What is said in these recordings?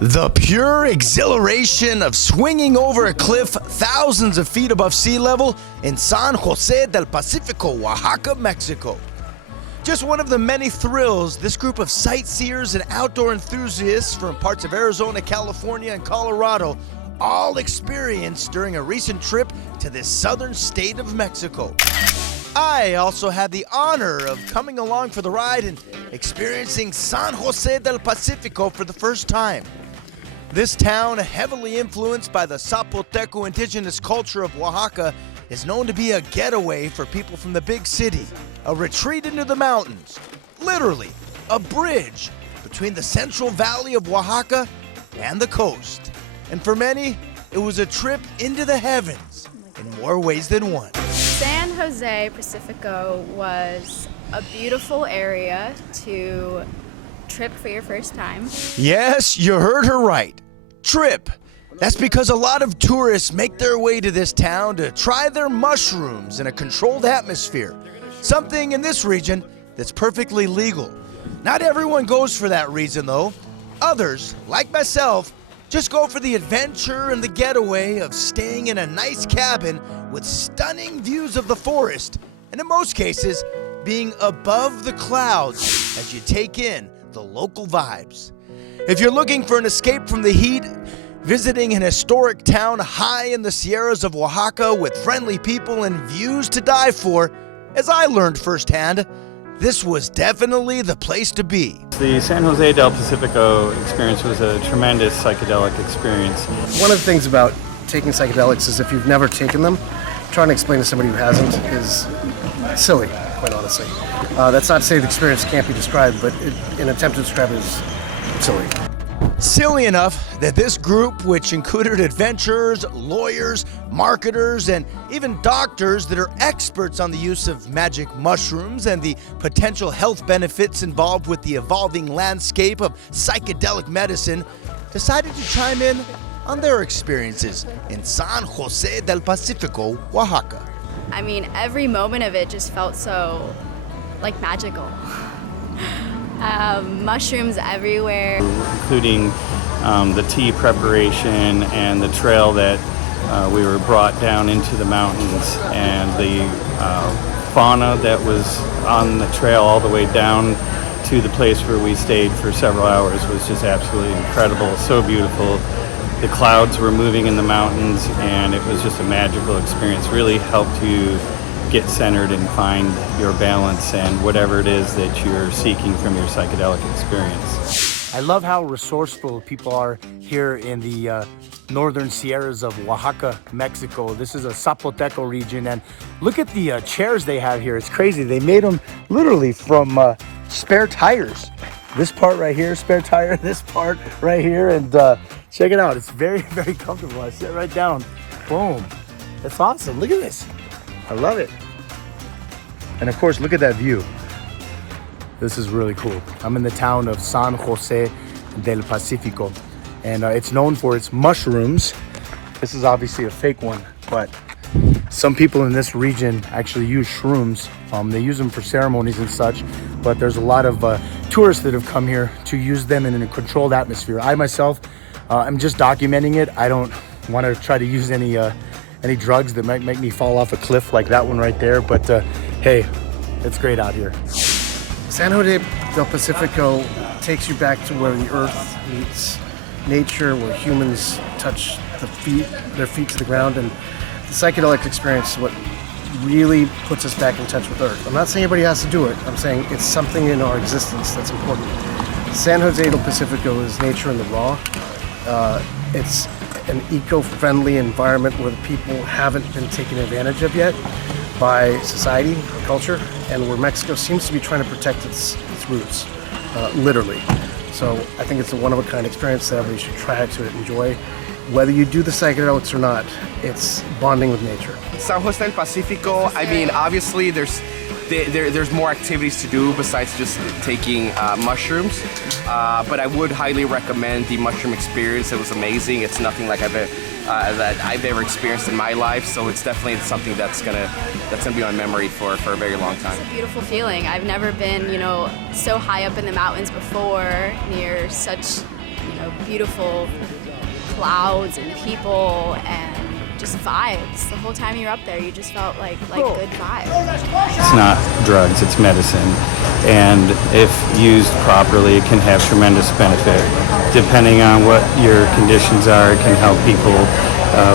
The pure exhilaration of swinging over a cliff thousands of feet above sea level in San Jose del Pacifico, Oaxaca, Mexico. Just one of the many thrills this group of sightseers and outdoor enthusiasts from parts of Arizona, California, and Colorado all experienced during a recent trip to this southern state of Mexico. I also had the honor of coming along for the ride and experiencing San Jose del Pacifico for the first time. This town, heavily influenced by the Zapoteco indigenous culture of Oaxaca, is known to be a getaway for people from the big city, a retreat into the mountains, literally a bridge between the central valley of Oaxaca and the coast. And for many, it was a trip into the heavens in more ways than one. San Jose Pacifico was a beautiful area to trip for your first time. Yes, you heard her right. Trip. That's because a lot of tourists make their way to this town to try their mushrooms in a controlled atmosphere. Something in this region that's perfectly legal. Not everyone goes for that reason, though. Others, like myself, just go for the adventure and the getaway of staying in a nice cabin with stunning views of the forest, and in most cases, being above the clouds as you take in the local vibes. If you're looking for an escape from the heat, visiting an historic town high in the Sierras of Oaxaca with friendly people and views to die for, as I learned firsthand, this was definitely the place to be. The San Jose Del Pacifico experience was a tremendous psychedelic experience. One of the things about taking psychedelics is if you've never taken them, trying to explain to somebody who hasn't is silly, quite honestly. That's not to say the experience can't be described, but an attempt to describe it is silly. Silly enough that this group, which included adventurers, lawyers, marketers, and even doctors that are experts on the use of magic mushrooms and the potential health benefits involved with the evolving landscape of psychedelic medicine, decided to chime in on their experiences in San Jose del Pacifico, Oaxaca. I mean, every moment of it just felt so, magical. Mushrooms everywhere. Including the tea preparation and the trail that we were brought down into the mountains, and the fauna that was on the trail all the way down to the place where we stayed for several hours was just absolutely incredible, so beautiful. The clouds were moving in the mountains, and it was just a magical experience. Really helped you get centered and find your balance and whatever it is that you're seeking from your psychedelic experience. I love how resourceful people are here in the northern Sierras of Oaxaca, Mexico. This is a Zapoteco region, and look at the chairs they have here. It's crazy. They made them literally from spare tires. This part right here, spare tire, this part right here, and check it out. It's very, very comfortable. I sit right down. Boom. That's awesome. Look at this. I love it. And of course, look at that view. This is really cool. I'm in the town of San Jose del Pacifico, and it's known for its mushrooms. This is obviously a fake one, but some people in this region actually use shrooms. They use them for ceremonies and such, but there's a lot of tourists that have come here to use them in a controlled atmosphere. I myself, I'm just documenting it. I don't want to try to use any drugs that might make me fall off a cliff like that one right there, but hey, it's great out here. San Jose del Pacifico takes you back to where the earth meets nature, where humans touch their feet to the ground, and the psychedelic experience is what really puts us back in touch with earth. I'm not saying everybody has to do it. I'm saying it's something in our existence that's important. San Jose del Pacifico is nature in the raw. It's an eco-friendly environment where the people haven't been taken advantage of yet by society or culture, and where Mexico seems to be trying to protect its roots, literally. So I think it's a one-of-a-kind experience that everybody should try to enjoy. Whether you do the psychedelics or not, it's bonding with nature. San Jose del Pacifico, I mean, obviously there's more activities to do besides just taking mushrooms, but I would highly recommend the mushroom experience. It was amazing. It's nothing like that I've ever experienced in my life, so it's definitely something that's gonna be on memory for a very long time. It's a beautiful feeling. I've never been, so high up in the mountains before, near such beautiful clouds and people and just vibes. The whole time you're up there, you just felt like good vibes. It's not drugs, it's medicine. And if used properly, it can have tremendous benefit. Depending on what your conditions are, it can help people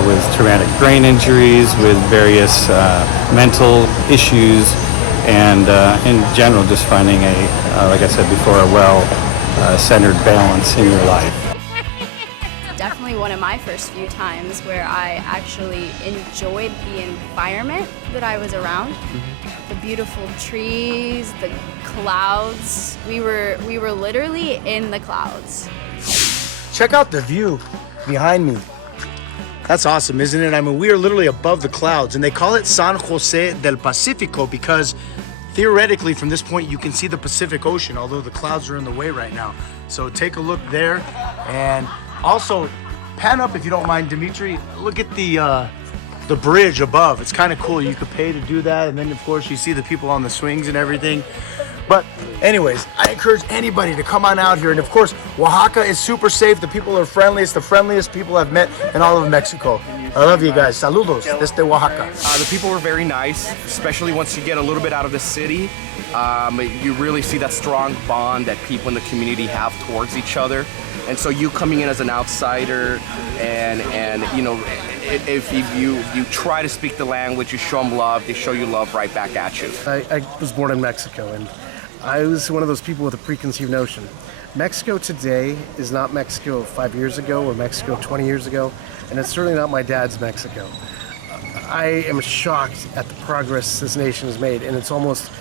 with traumatic brain injuries, with various mental issues, and in general, just finding like I said before, a well-centered balance in your life. Definitely one of my first few times where I actually enjoyed the environment that I was around. The beautiful trees, the clouds. We were literally in the clouds. Check out the view behind me. That's awesome, isn't it? I mean, we are literally above the clouds, and they call it San Jose del Pacifico because theoretically from this point you can see the Pacific Ocean, although the clouds are in the way right now. So take a look there, and also pan up if you don't mind, Dimitri. Look at the bridge above. It's kind of cool. You could pay to do that, and then of course you see the people on the swings and everything. But anyways, I encourage anybody to come on out here. And of course, Oaxaca is super safe. The people are friendly. It's the friendliest people I've met in all of Mexico. I love you guys. Saludos desde Oaxaca. The people were very nice, especially once you get a little bit out of the city. You really see that strong bond that people in the community have towards each other. And so you coming in as an outsider, and if you try to speak the language, you show them love, they show you love right back at you. I was born in Mexico, and I was one of those people with a preconceived notion. Mexico today is not Mexico 5 years ago or Mexico 20 years ago, and it's certainly not my dad's Mexico. I am shocked at the progress this nation has made, and it's almost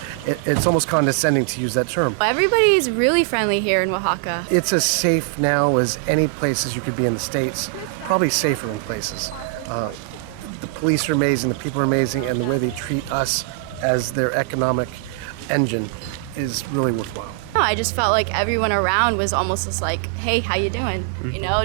condescending to use that term. Everybody's really friendly here in Oaxaca. It's as safe now as any places you could be in the States, probably safer in places. The police are amazing, the people are amazing, and the way they treat us as their economic engine is really worthwhile. I just felt like everyone around was almost just like, hey, how you doing?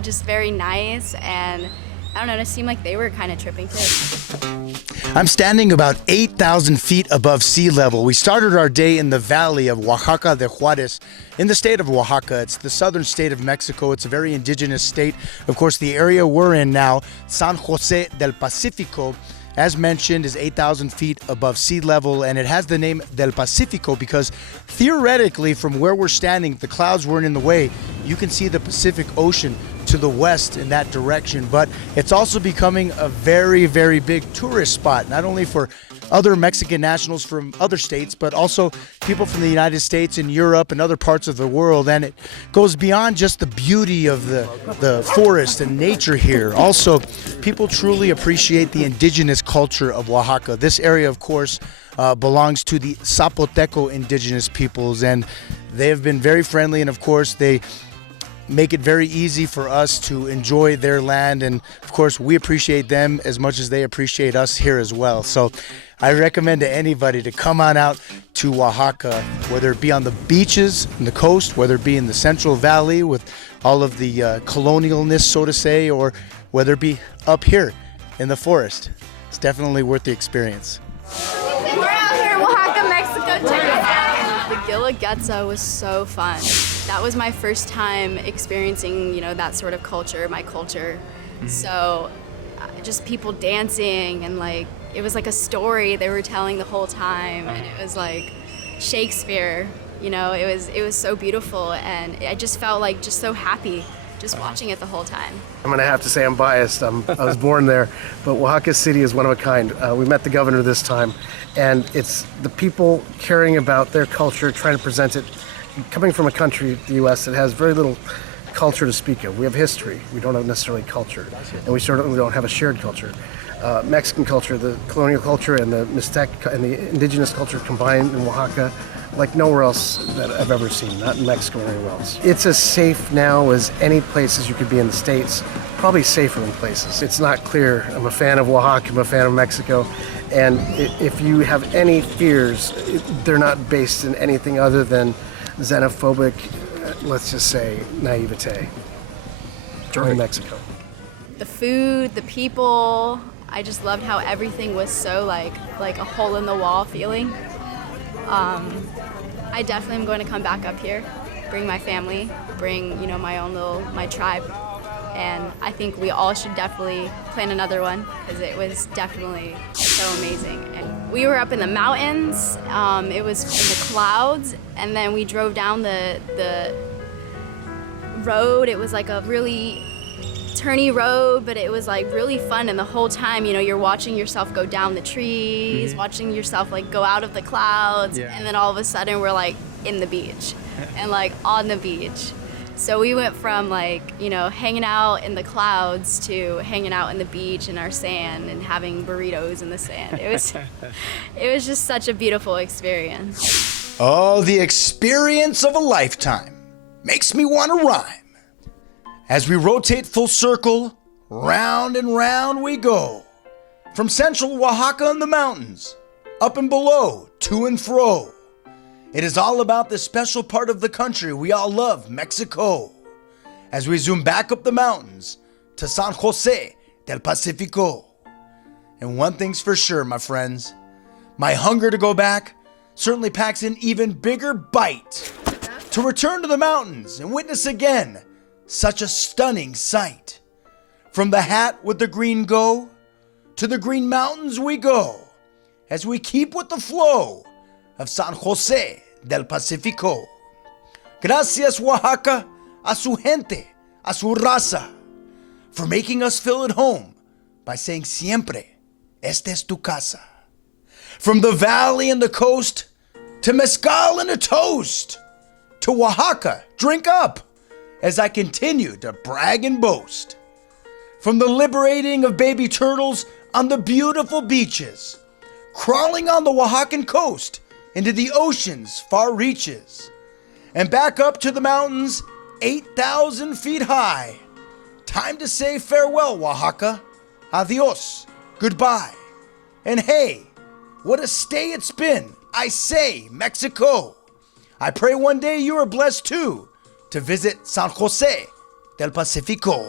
Just very nice, and I don't know, it seemed like they were kind of tripping too. I'm standing about 8,000 feet above sea level. We started our day in the valley of Oaxaca de Juarez in the state of Oaxaca. It's the southern state of Mexico. It's a very indigenous state. Of course, the area we're in now, San Jose del Pacifico, as mentioned, is 8,000 feet above sea level, and it has the name Del Pacifico because theoretically from where we're standing, the clouds weren't in the way. You can see the Pacific Ocean to the west in that direction, but it's also becoming a very, very big tourist spot, not only for other Mexican nationals from other states, but also people from the United States and Europe and other parts of the world. And it goes beyond just the beauty of the forest and nature here. Also, people truly appreciate the indigenous culture of Oaxaca. This area, of course, belongs to the Zapoteco indigenous peoples, and they have been very friendly, and of course they make it very easy for us to enjoy their land, and of course we appreciate them as much as they appreciate us here as well. So I recommend to anybody to come on out to Oaxaca, whether it be on the beaches, on the coast, whether it be in the Central Valley with all of the colonialness, so to say, or whether it be up here in the forest. It's definitely worth the experience. We're out here in Oaxaca, Mexico. Check us out. The Guelaguetza was so fun. That was my first time experiencing, that sort of culture, my culture. So just people dancing, and it was like a story they were telling the whole time, and it was like Shakespeare. It was so beautiful, and I just felt just so happy just watching it the whole time. I'm gonna have to say I'm biased. I was born there, but Oaxaca City is one of a kind. We met the governor this time, and it's the people caring about their culture, trying to present it, coming from a country, the U.S., that has very little culture to speak of. We have history. We don't have necessarily culture, and we certainly don't have a shared culture. Mexican culture, the colonial culture, and the Mixtec and the indigenous culture combined in Oaxaca, like nowhere else that I've ever seen, not in Mexico or anywhere else. It's as safe now as any places you could be in the States, probably safer in places. It's not clear. I'm a fan of Oaxaca, I'm a fan of Mexico, and if you have any fears, they're not based in anything other than xenophobic, let's just say, naivete. Join Mexico. The food, the people, I just loved how everything was so like a hole in the wall feeling. I definitely am going to come back up here. bring my family, bring, you know, my tribe. And I think we all should definitely plan another one because it was definitely so amazing. And we were up in the mountains, it was in the clouds, and then we drove down the road. It was like a really turny road, but it was like really fun. And the whole time, you know, you're watching yourself go down the trees, watching yourself like go out of the clouds, and then all of a sudden we're like in the beach and like on the beach. So we went from like, you know, hanging out in the clouds to hanging out in the beach in our sand and having burritos in the sand. It was just such a beautiful experience. Oh, the experience of a lifetime. Makes me want to rhyme. As we rotate full circle, round and round we go. From central Oaxaca in the mountains, up and below, to and fro. It is all about this special part of the country we all love, Mexico. As we zoom back up the mountains to San Jose del Pacifico. And one thing's for sure, my friends. My hunger to go back certainly packs an even bigger bite. To return to the mountains and witness again such a stunning sight. From the hat with the green go, to the green mountains we go, as we keep with the flow of San Jose del Pacifico. Gracias, Oaxaca, a su gente, a su raza, for making us feel at home by saying siempre, esta es tu casa. From the valley and the coast, to mezcal and a toast, to Oaxaca, drink up, as I continue to brag and boast. From the liberating of baby turtles on the beautiful beaches, crawling on the Oaxacan coast into the ocean's far reaches, and back up to the mountains 8,000 feet high. Time to say farewell, Oaxaca. Adios, goodbye. And hey, what a stay it's been. I say, Mexico. I pray one day you are blessed too to visit San Jose del Pacifico.